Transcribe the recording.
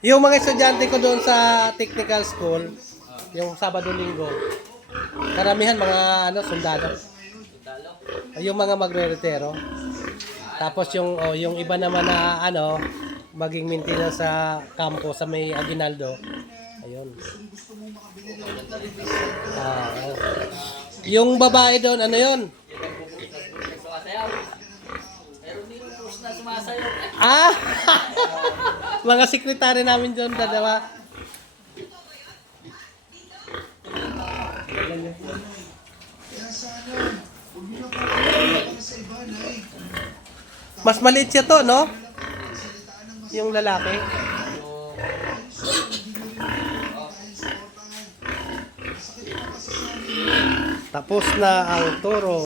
Yung mga estudyante ko doon sa technical school, yung Sabado-Linggo, karamihan mga sundalo. Yung mga magre-retiro. Tapos yung iba naman na maging maintenance sa kampo sa may Aguinaldo. Ayun. Yung babae doon, ano yun? Ah! Mga sekretary namin doon, dalawa. Mas maliit siya to, no? Yung lalaki. Tapos na ang toro.